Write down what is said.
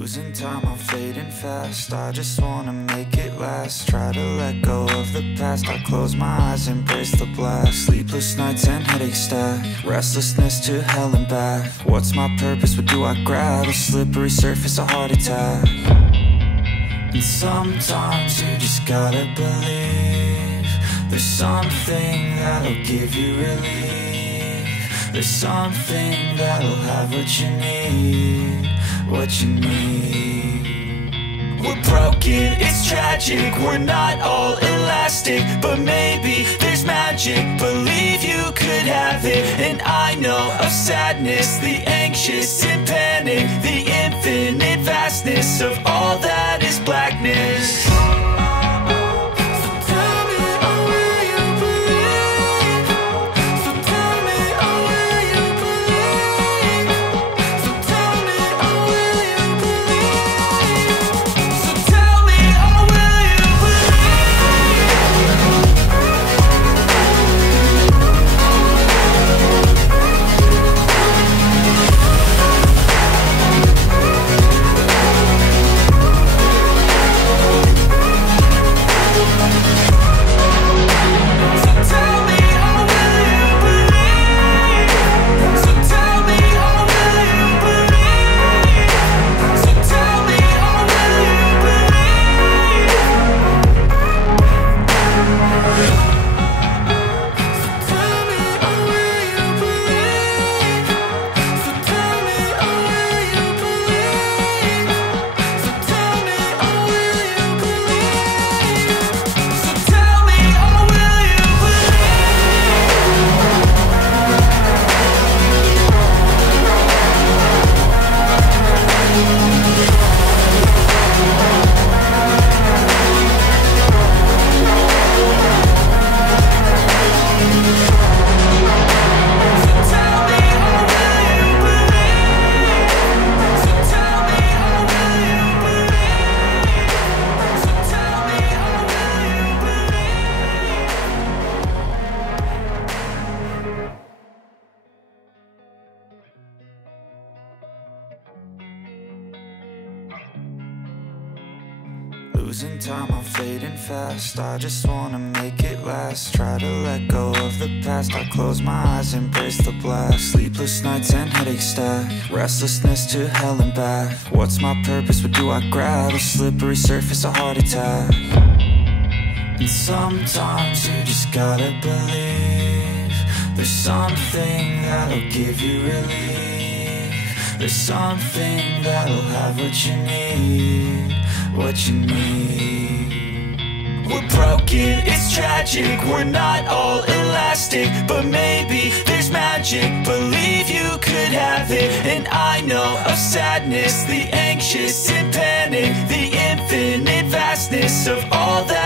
Losing time, I'm fading fast. I just wanna make it last. Try to let go of the past. I close my eyes, embrace the blast. Sleepless nights and headache stack. Restlessness to hell and back. What's my purpose? What do I grab? A slippery surface, a heart attack. And sometimes you just gotta believe there's something that'll give you relief. There's something that'll have what you need, what you need. We're broken, it's tragic, we're not all elastic, but maybe there's magic. Believe you could have it. And I know of sadness, the anxious and panic, the infinite vastness of all that is blackness. Losing time, I'm fading fast. I just wanna make it last. Try to let go of the past. I close my eyes, embrace the blast. Sleepless nights and headache stack. Restlessness to hell and back. What's my purpose? What do I grab? A slippery surface, a heart attack. And sometimes you just gotta believe there's something that'll give you relief. There's something that'll have what you need, what you need. We're broken, it's tragic, we're not all elastic, but maybe there's magic. Believe you could have it. And I know of sadness, the anxious and panic, the infinite vastness of all that